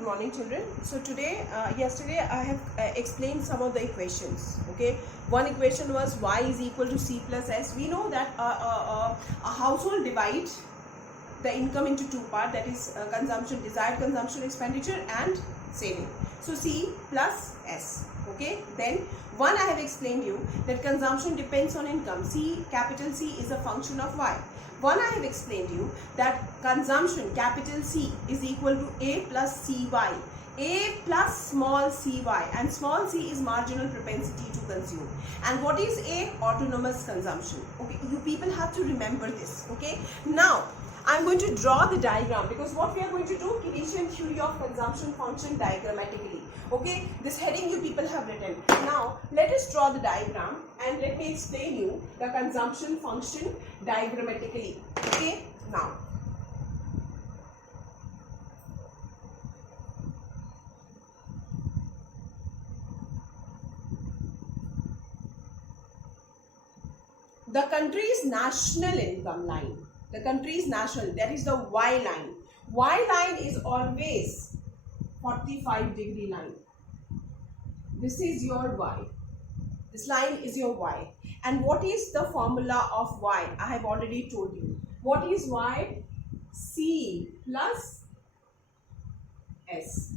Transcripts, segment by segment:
good morning children. So today, yesterday I have explained some of the equations. Okay, one equation was y is equal to c plus s. We know that a household divides the income into two parts, that is consumption, desired consumption expenditure and saving. So c plus s. Okay, then one I have explained you that consumption depends on income. C, capital C is a function of y. One I have explained you that consumption, capital C, is equal to A plus CY. A plus small cy, and small c is marginal propensity to consume. And what is A? Autonomous consumption. Okay, you people have to remember this. Okay, now I'm going to draw the diagram, because what we are going to do, Keynesian theory of consumption function diagrammatically. Okay, this heading you people have written. Now let us draw the diagram and let me explain you the consumption function diagrammatically. Okay, now the country's national income line. The country's national, that is the Y line. Y line is always 45-degree line. This is your Y. This line is your Y. And what is the formula of Y? I have already told you. What is Y? C plus S.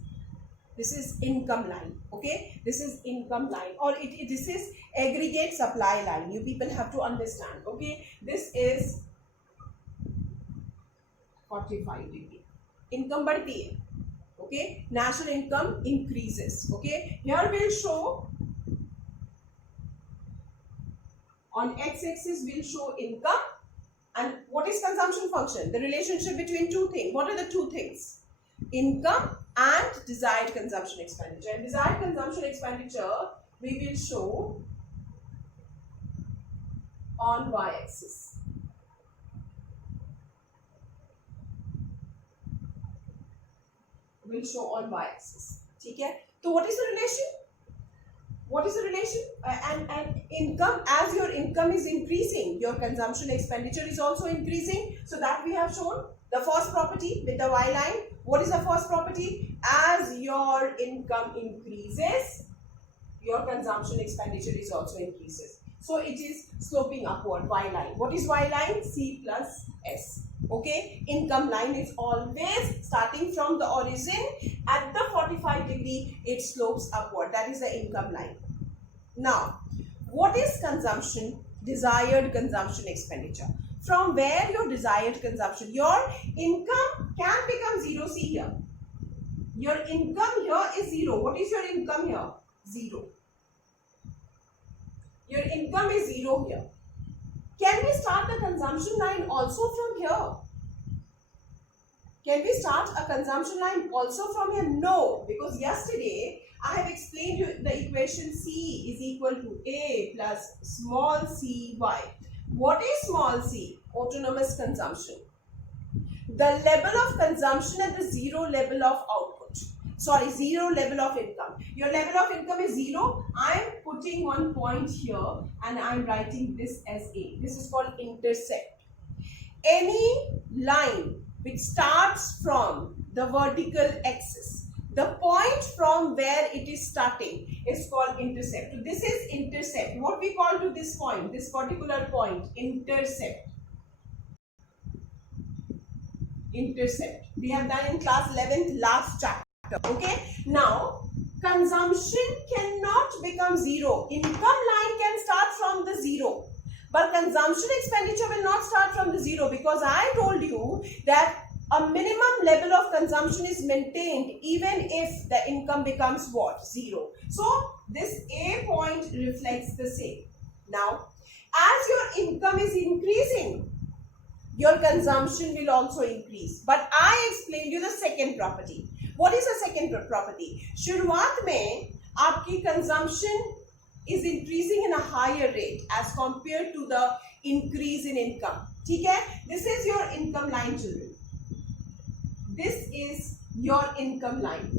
This is income line. Okay, this is income line, or this is aggregate supply line. You people have to understand. Okay, this is 45-degree. Income बढ़ती है. Okay, national income increases. Okay, here we'll show on x-axis we'll show income, and what is consumption function? The relationship between two things. What are the two things? Income and desired consumption expenditure. And desired consumption expenditure we will show on y-axis. Will show on y-axis. Okay? So what is the relation? What is the relation? And income, as your income is increasing, your consumption expenditure is also increasing. So that we have shown. The first property with the y line. What is the first property? As your income increases, your consumption expenditure is also increases. So it is sloping upward, y line. What is y line? C plus S. Okay, income line is always starting from the origin at the 45-degree, it slopes upward. That is the income line. Now, what is consumption? Desired consumption expenditure. From where your desired consumption, your income can become zero. See here, your income here is zero. What is your income here? Zero. Your income is zero here. Can we start the consumption line also from here? Can we start a consumption line also from here? No, because yesterday I have explained you the equation C is equal to A plus small cy. What is small c? Autonomous consumption. The level of consumption at the zero level of output. Sorry, zero level of income. Your level of income is zero. I am putting one point here and I am writing this as A. This is called intercept. Any line which starts from the vertical axis, the point from where it is starting is called intercept. So this is intercept. What we call to this point, this particular point, intercept. Intercept. We have done in class 11th last chapter. Okay. Now, consumption cannot become zero. Income line can start from the zero. But consumption expenditure will not start from the zero, because I told you that a minimum level of consumption is maintained even if the income becomes what? Zero. So this A point reflects the same. Now, as your income is increasing, your consumption will also increase. But I explained you the second property. What is the second property? शुरुआत में आपकी consumption is increasing in a higher rate as compared to the increase in income. ठीक है? This is your income line, children. This is your income line.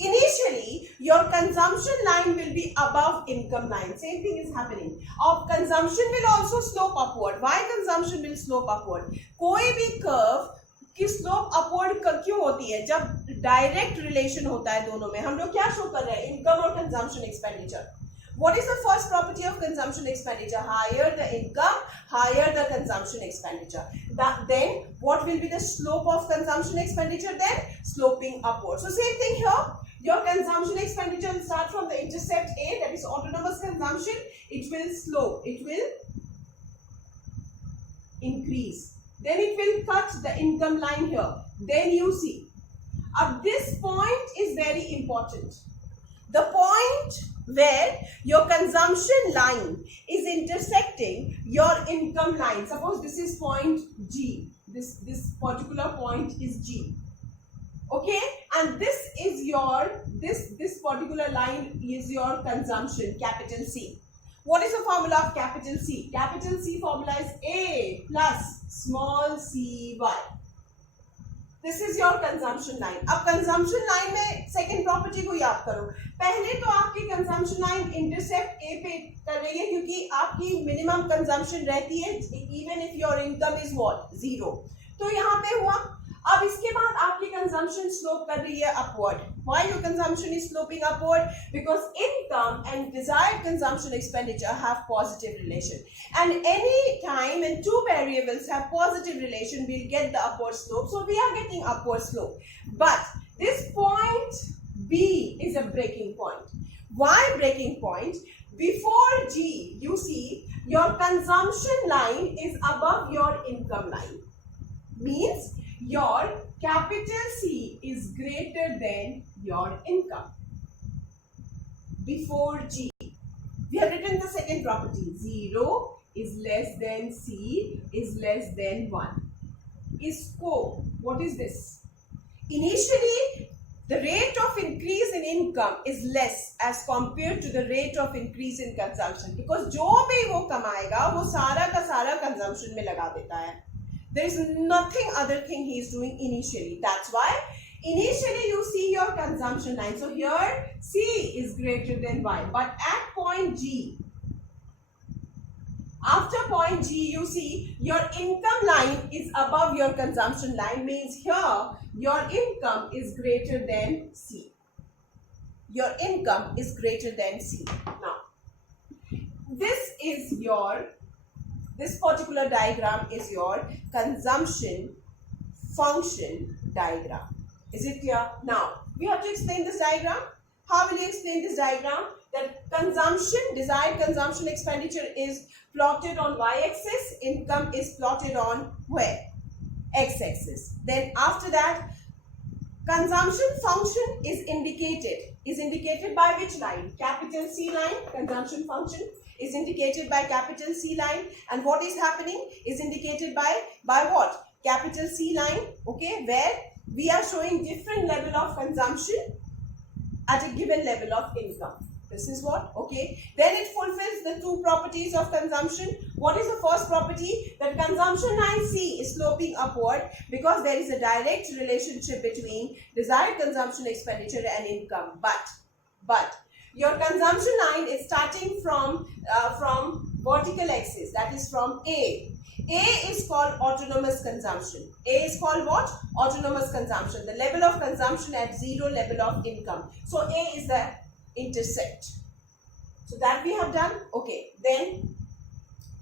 Initially, your consumption line will be above income line. Same thing is happening. Our consumption will also slope upward. Why consumption will slope upward? कोई भी curve कि slope upward क्यों होती है? जब direct relation होता है दोनों में। हम लोग क्या शो कर रहे हैं? इनकम और consumption expenditure. What is the first property of consumption expenditure? Higher the income, higher the consumption expenditure. Then what will be the slope of consumption expenditure then? Sloping upward. So same thing here. Your consumption expenditure will start from the intercept A, that is autonomous consumption. It will slope. It will increase. Then it will cut the income line here. Then you see. This point is very important. The point where your consumption line is intersecting your income line. Suppose this is point G. This particular point is G. Okay, and this is your this particular line is your consumption, capital C. What is the formula of capital C? Capital C formula is A plus small cy. This is your consumption line. अब consumption line में second property को याद करो. पहले तो आपकी consumption line intercept A पे कर रही है क्योंकि आपकी minimum consumption रहती है even if your income is what? 0. तो यहाँ पे हुआ. अब इसके बाद आपकी consumption slope कर रही है upward. Why your consumption is sloping upward? Because income and desired consumption expenditure have positive relation. And any time when two variables have positive relation, we'll get the upward slope. So we are getting upward slope. But this point B is a breaking point. Why breaking point? Before G, you see your consumption line is above your income line. Means your capital C is greater than your income. Before G, we have written the second property. 0 is less than C is less than 1. Is scope. What is this? Initially, the rate of increase in income is less as compared to the rate of increase in consumption. Because जो भी वो कमाएगा वो सारा का सारा consumption में लगा देता है. There is nothing other thing he is doing initially. That's why initially you see your consumption line. So here C is greater than Y. But at point G, after point G, you see your income line is above your consumption line. Means here your income is greater than C. Your income is greater than C. Now, this particular diagram is your consumption function diagram. Is it clear? Now, we have to explain this diagram. How will you explain this diagram? That consumption, desired consumption expenditure is plotted on y-axis, income is plotted on where? X-axis. Then after that, consumption function is indicated by which line? Capital C line. Consumption function is indicated by capital C line, and what is happening is indicated by what? Capital C line. Okay, where we are showing different level of consumption at a given level of income. This is what? Okay. Then it fulfills the two properties of consumption. What is the first property? That consumption line C is sloping upward because there is a direct relationship between desired consumption expenditure and income. But your consumption line is starting from vertical axis, that is from A. A is called autonomous consumption. A is called what? Autonomous consumption. The level of consumption at 0 level of income. So A is the intercept. So that we have done. Okay. Then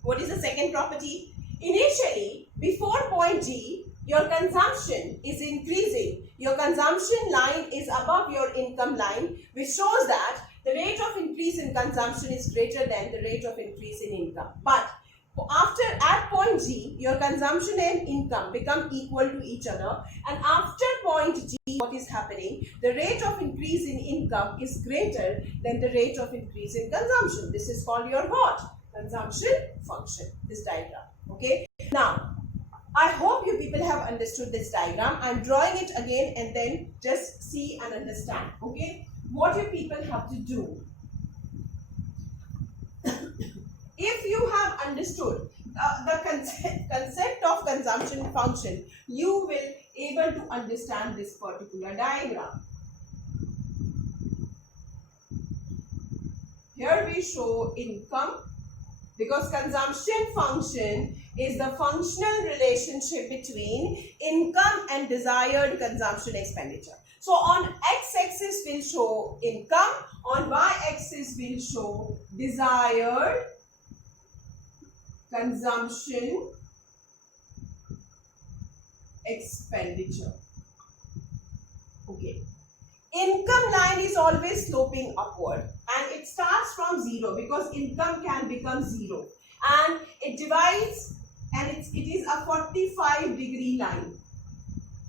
what is the second property? Initially, before point G, your consumption is increasing. Your consumption line is above your income line, which shows that the rate of increase in consumption is greater than the rate of increase in income. But after at point G, your consumption and income become equal to each other, and after point G, what is happening? The rate of increase in income is greater than the rate of increase in consumption. This is called your what? Consumption function. This diagram. Okay. Now, I hope you people have understood this diagram. I am drawing it again and then just see and understand. Okay. What you people have to do. If you have understood the concept of consumption function, you will able to understand this particular diagram. Here we show income, because consumption function is the functional relationship between income and desired consumption expenditure. So on x-axis will show income, on y-axis will show desired consumption expenditure. Okay. Income line is always sloping upward and it starts from 0 because income can become 0, and it divides and it is a 45-degree line.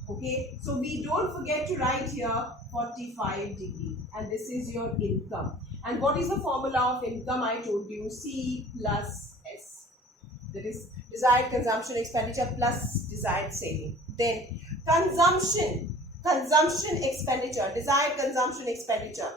Okay, so we don't forget to write here 45 degree, and this is your income. And what is the formula of income? I told you, C plus S. That is desired consumption expenditure plus desired saving. Then consumption expenditure, desired consumption expenditure.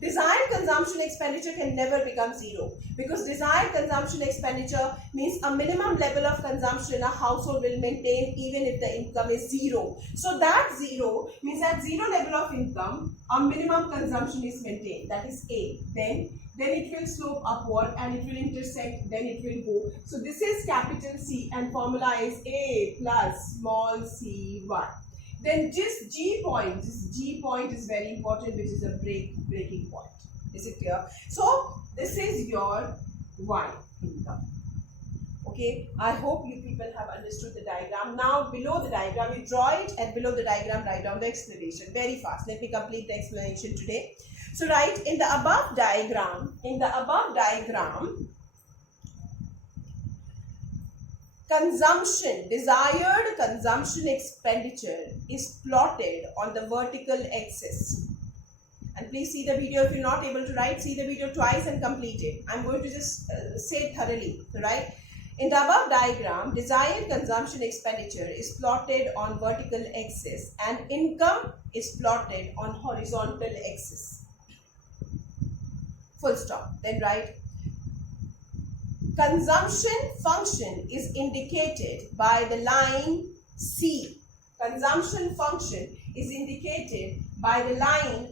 Desired consumption expenditure can never become 0 because desired consumption expenditure means a minimum level of consumption a household will maintain even if the income is 0. So that 0 means at 0 level of income, a minimum consumption is maintained. That is A. Then it will slope upward and it will intersect, then it will go. So this is capital C and formula is A plus small c1. Then this G point is very important, which is a breaking point. Is it clear? So this is your Y income. Okay, I hope you people have understood the diagram. Now below the diagram, you draw it, and below the diagram write down the explanation very fast. Let me complete the explanation today. So write in the above diagram, consumption, desired consumption expenditure is plotted on the vertical axis. And please see the video. If you're not able to write, see the video twice and complete it. I'm going to just say it thoroughly, right? In the above diagram, desired consumption expenditure is plotted on vertical axis and income is plotted on horizontal axis. Full stop. Then write, consumption function is indicated by the line C. Consumption function is indicated by the line,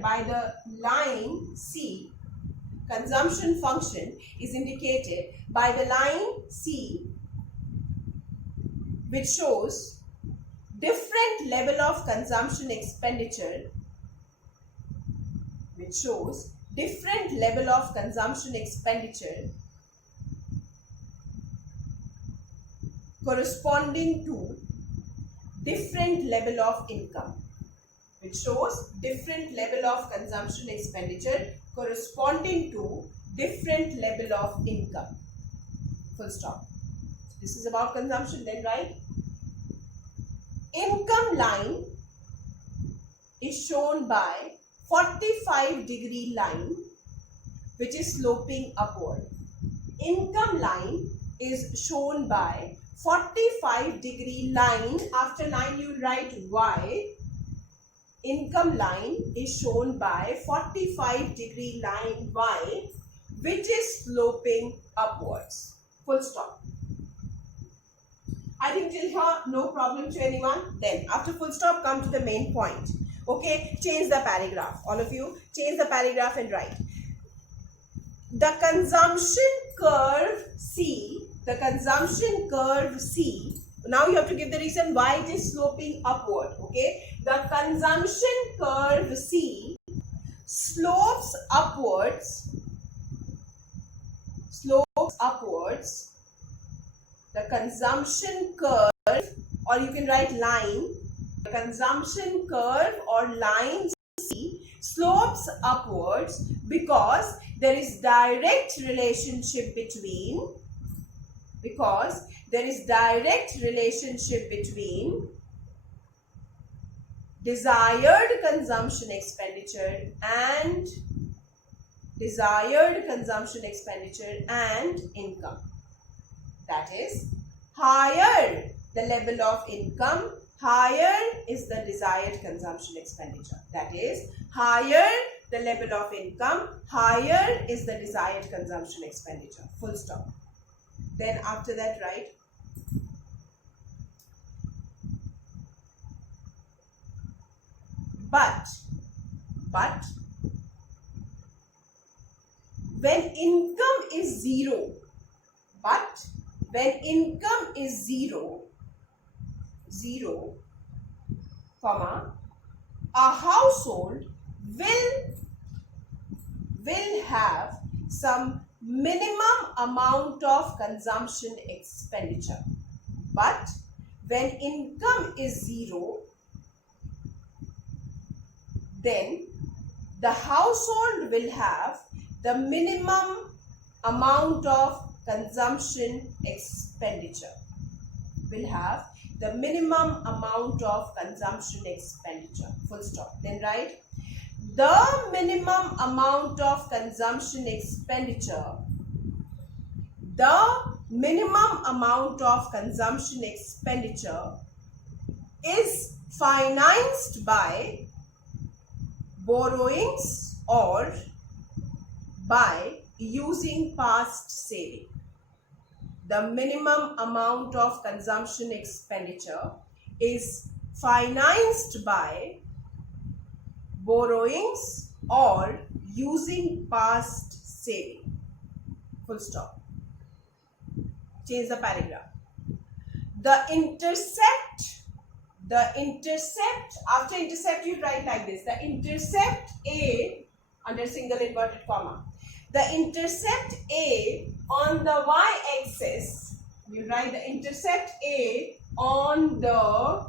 by the line C. Consumption function is indicated by the line C, which shows different level of consumption expenditure, corresponding to different level of income, which shows different level of consumption expenditure corresponding to different level of income. Full stop. So this is about consumption. Then write, income line is shown by 45-degree line which is sloping upward. Income line is shown by 45-degree line. After line you write Y. Income line is shown by 45-degree line Y which is sloping upwards. Full stop. I think till here no problem to anyone. Then after full stop, come to the main point. Okay, change the paragraph. All of you change the paragraph and write, the consumption curve C. Now you have to give the reason why it is sloping upward. Okay, the consumption curve C slopes upwards. The consumption curve, or you can write line. The consumption curve or line C slopes upwards because there is direct relationship between desired consumption expenditure and income. That is, higher the level of income, higher is the desired consumption expenditure. That is, higher the level of income, higher is the desired consumption expenditure. Full stop. Then after that write, but when income is 0, when income is 0, comma, a household will have some minimum amount of consumption expenditure. But when income is 0, then the household will have the minimum amount of consumption expenditure. Will have the minimum amount of consumption expenditure. Full stop. Then write the minimum amount of consumption expenditure. The minimum amount of consumption expenditure is financed by borrowings or by using past saving. The minimum amount of consumption expenditure is financed by borrowings or using past saving. Full stop. Change the paragraph. The intercept, after intercept you write like this. The intercept A under single inverted comma. The intercept A on the y-axis, you write the intercept A on the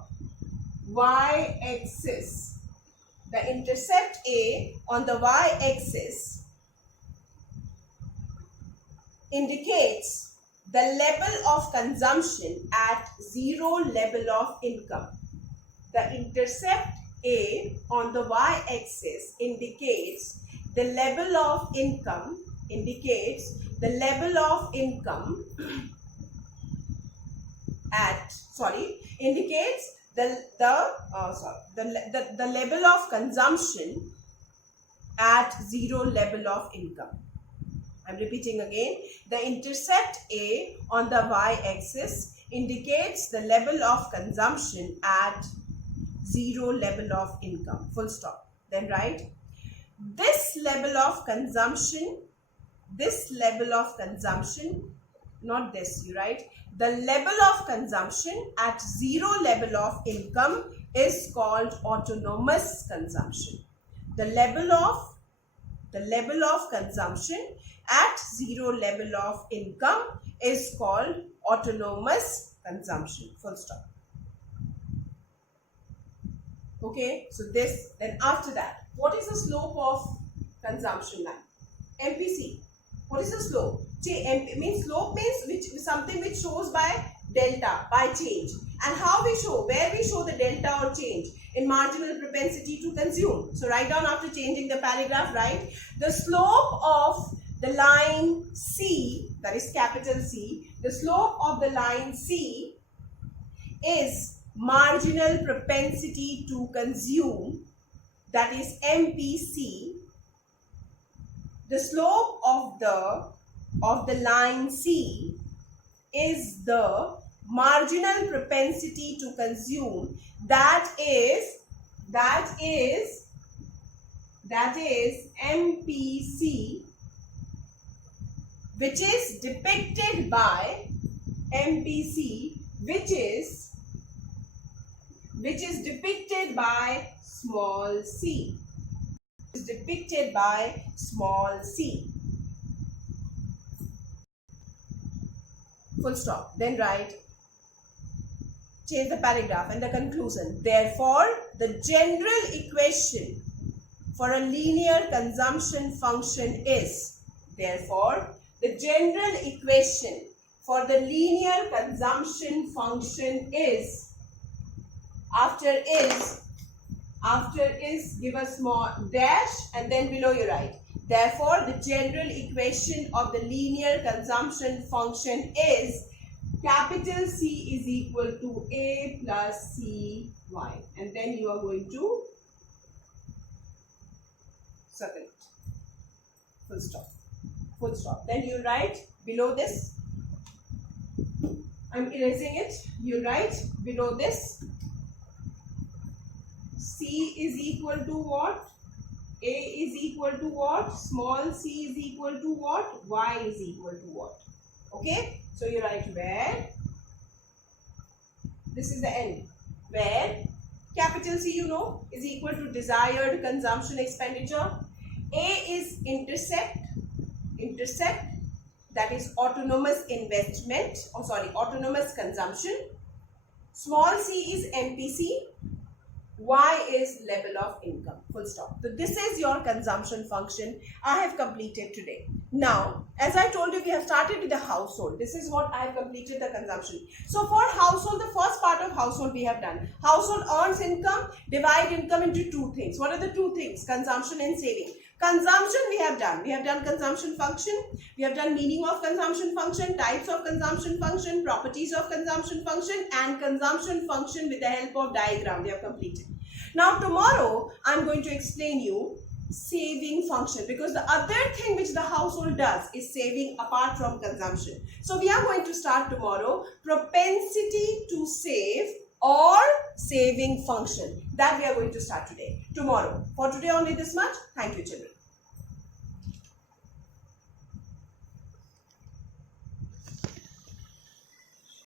y-axis. The intercept A on the y-axis indicates the level of consumption at 0 level of income. The intercept A on the y-axis indicates the level of income, indicates the level of income indicates the level of consumption at 0 level of income. I'm repeating again. The intercept A on the y-axis indicates the level of consumption at 0 level of income. Full stop. Then write this level of consumption, not this, you write the level of consumption at 0 level of income is called autonomous consumption. The level of consumption at 0 level of income is called autonomous consumption. Full stop. Okay, so this, then after that, what is the slope of consumption line? MPC. What is the slope? Slope means something which shows by delta, by change. And how we show? Where we show the delta or change? In marginal propensity to consume. So write down after changing the paragraph, write the slope of the line C, that is capital C, the slope of the line C is marginal propensity to consume, that is MPC. The slope of the line C is the marginal propensity to consume, that is MPC, which is depicted by MPC, which is depicted by small c. Is depicted by small c. Full stop. Then write, change the paragraph and the conclusion. Therefore, the general equation for a linear consumption function is, therefore, the general equation for the linear consumption function is, after is give a small dash and then below you write, therefore the general equation of the linear consumption function is capital C is equal to A plus CY, and then you are going to circle it. Full stop. Full stop. Then you write below this, I'm erasing it, you write below this, C is equal to what? A is equal to what? Small c is equal to what? Y is equal to what? Okay, so you write where, this is the end, where capital C you know is equal to desired consumption expenditure. A is intersect, that is autonomous investment, autonomous consumption. Small c is MPC, Y is level of income, full stop. So this is your consumption function I have completed today. Now, as I told you, we have started with the household. This is what I have completed the consumption. So for household, the first part of household we have done. Household earns income, divide income into two things. What are the two things? Consumption and saving. Consumption we have done. We have done consumption function. We have done meaning of consumption function, types of consumption function, properties of consumption function, and consumption function with the help of diagram we have completed. Now tomorrow I am going to explain you saving function, because the other thing which the household does is saving apart from consumption. So we are going to start tomorrow propensity to save or saving function. That we are going to start tomorrow. For today only this much. Thank you, children.